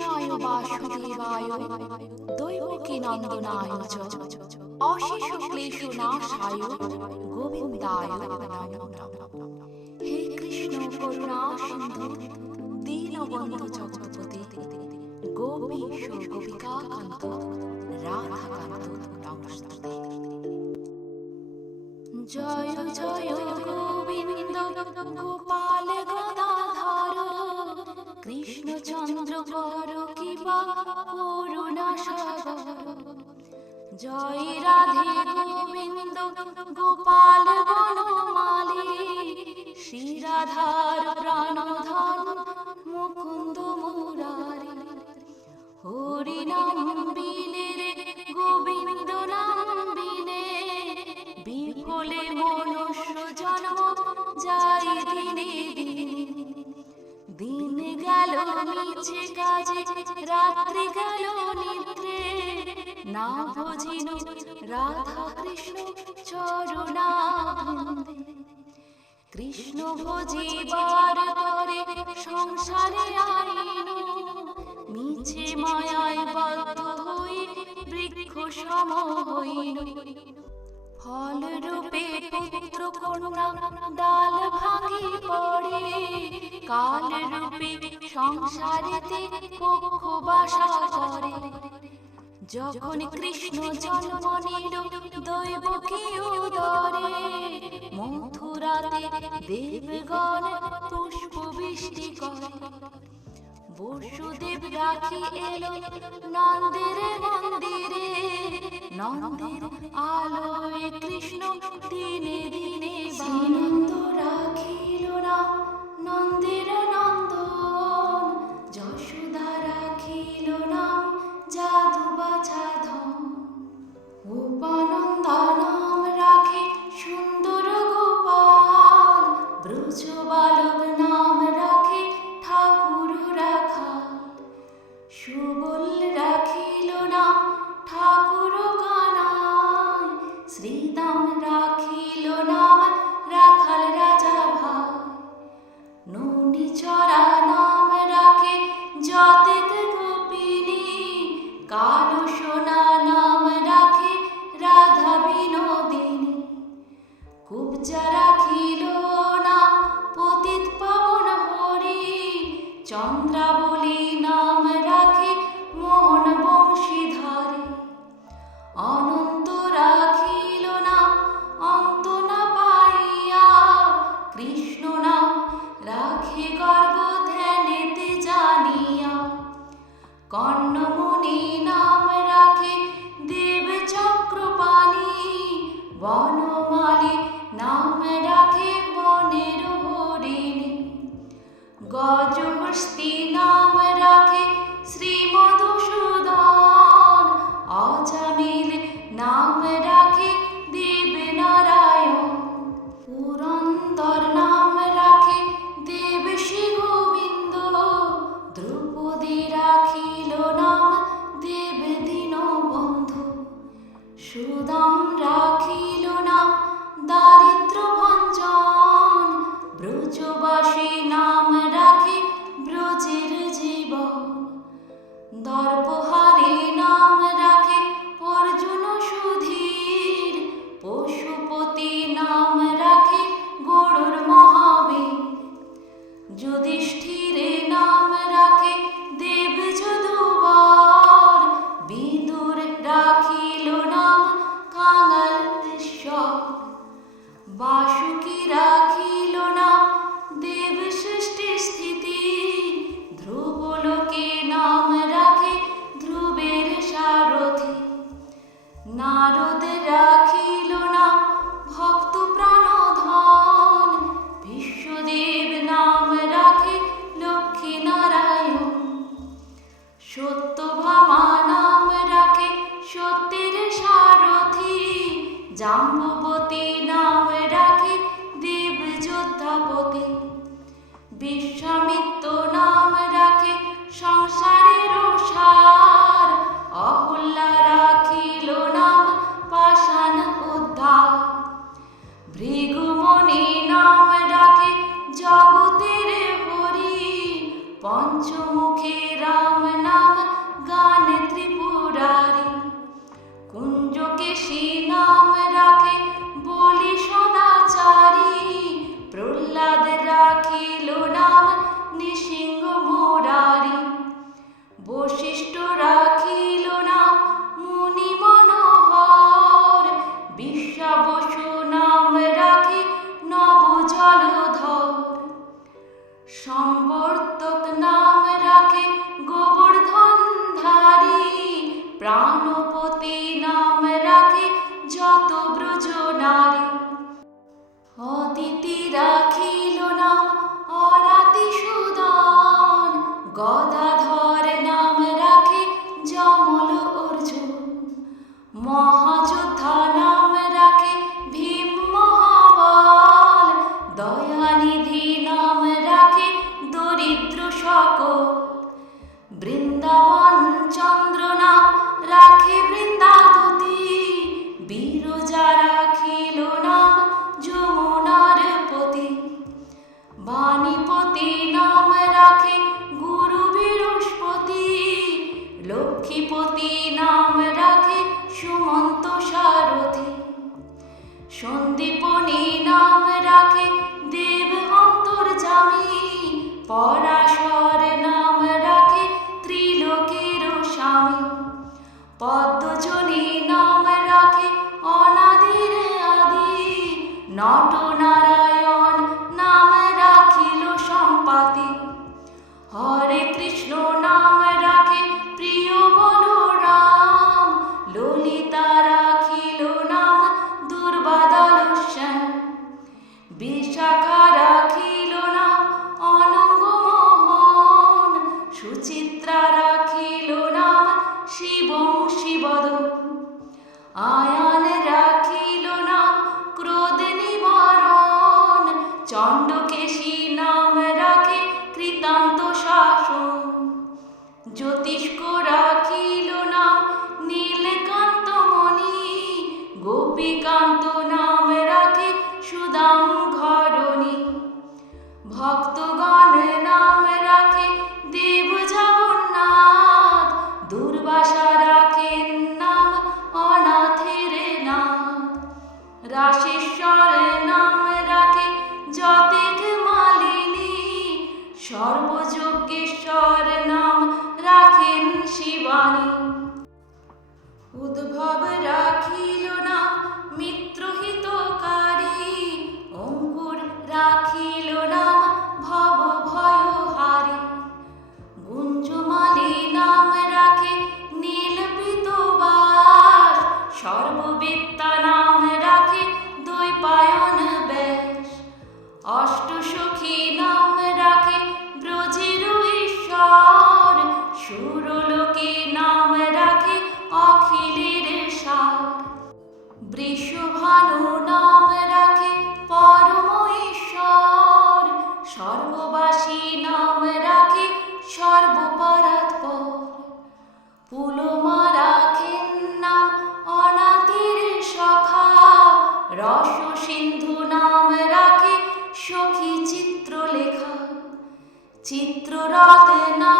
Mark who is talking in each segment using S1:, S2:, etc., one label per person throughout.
S1: কৃষ্ণায় বাসুদেবায় দৈবকী নন্দনায় চ অশেষ ক্লেশ নাশায় গোবিন্দায় হে কৃষ্ণ করুণা সিন্ধু দীনবন্ধু জগৎপতি গোপীশ গোপিকা কান্ত নমস্তে জয় জয় গোবিন্দ গোপাল গদাধর কৃষ্ণচন্দ্র কর কিবা করুণা জয় রাধে গোবিন্দ গোপাল বনমালী শ্রী রাধার প্রাণধন মুকুন্দ মুরারি হরি নাম বিনে রে গোবিন্দ নাম বিনে বিফলে মনুষ্য গেল মিছে কাজে, রাত্রি গেল নিদ্রে। না বুঝিন রাধা কৃষ্ণ চরণাবৃন্দে কৃষ্ণ ভজিবার করে সংসারে আইন। মিছে মায়ায় বাধ্য হই বৃক্ষ সম হইন। ফল রূপে পুত্র কন্যা ডাল ভাঙি পড়ে। কাল রূপে সংসারেতে যখন কৃষ্ণ জন্ম নিল দৈবকী উদরে, মথুরাতে দেবগণ পুষ্প বৃষ্টি করে। বসুদেব রাখি এলো নন্দের মন্দিরে। নন্দের আলোয় কৃষ্ণ দিনে দিনে নন্দ রাখিল না। নন্দের già জাম্বুবতী নাম রাখে দেব যোদ্ধাপতি বিশ্বামিত্র বাণীপতি নাম রাখে গুরু বৃহস্পতি। লক্ষ্মীপতি নাম রাখে সুমন্ত সারথি। সন্দীপনী নাম রাখে দেব অন্তর্জামী পরাশর নাম রাখে ত্রিলোকের স্বামী। পদ্মজনী নাম রাখে অনাদির আদি। নটনা I চিত্ররাতে না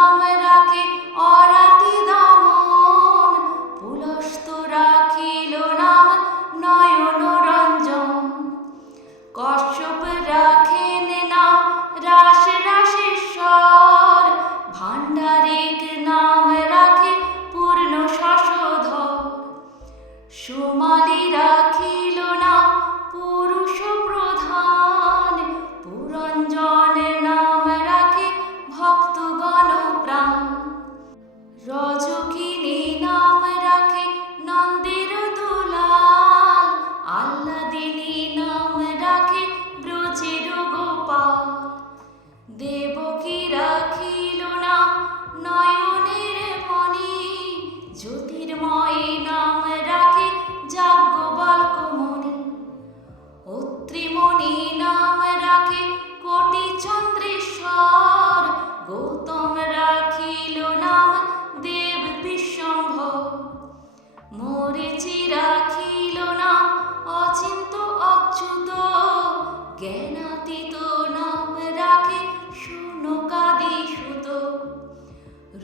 S1: জ্ঞানাতীত নাম রাখে, শুনো কাদি সুত।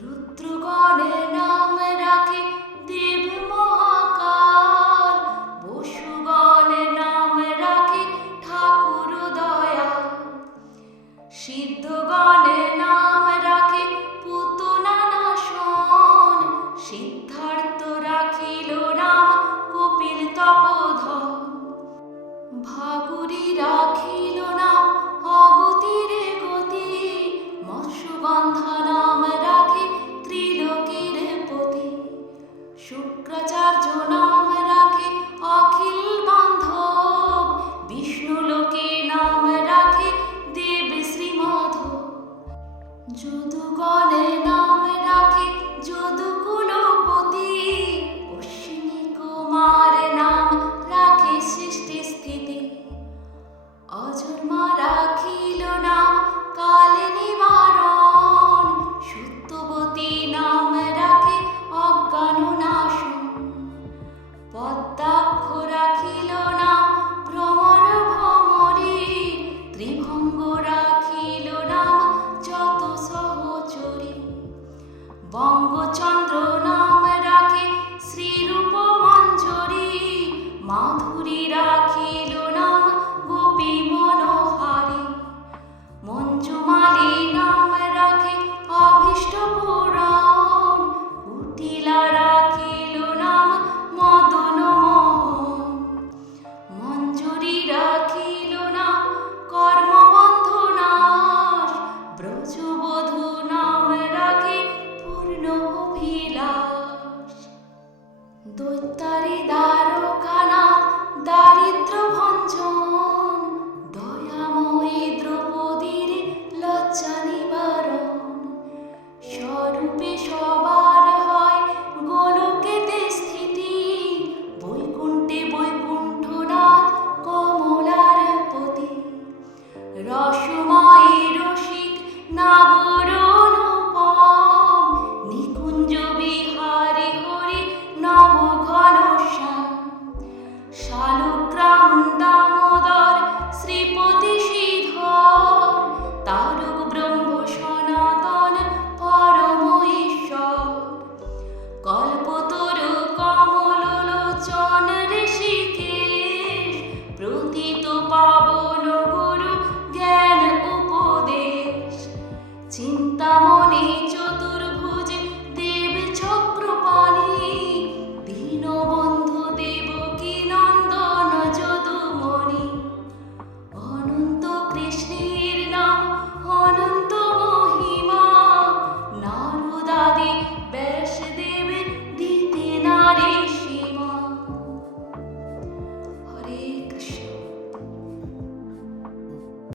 S1: রুদ্রগণে নাম রাখে, দেব মহাকাল। বসুগণের নাম রাখে, ঠাকুর দয়া সিদ্ধগণের নাম রাখে, পুত নানা সিদ্ধার্থ রাখিল নাম, কপিল তপধর যদু গণ Shalom.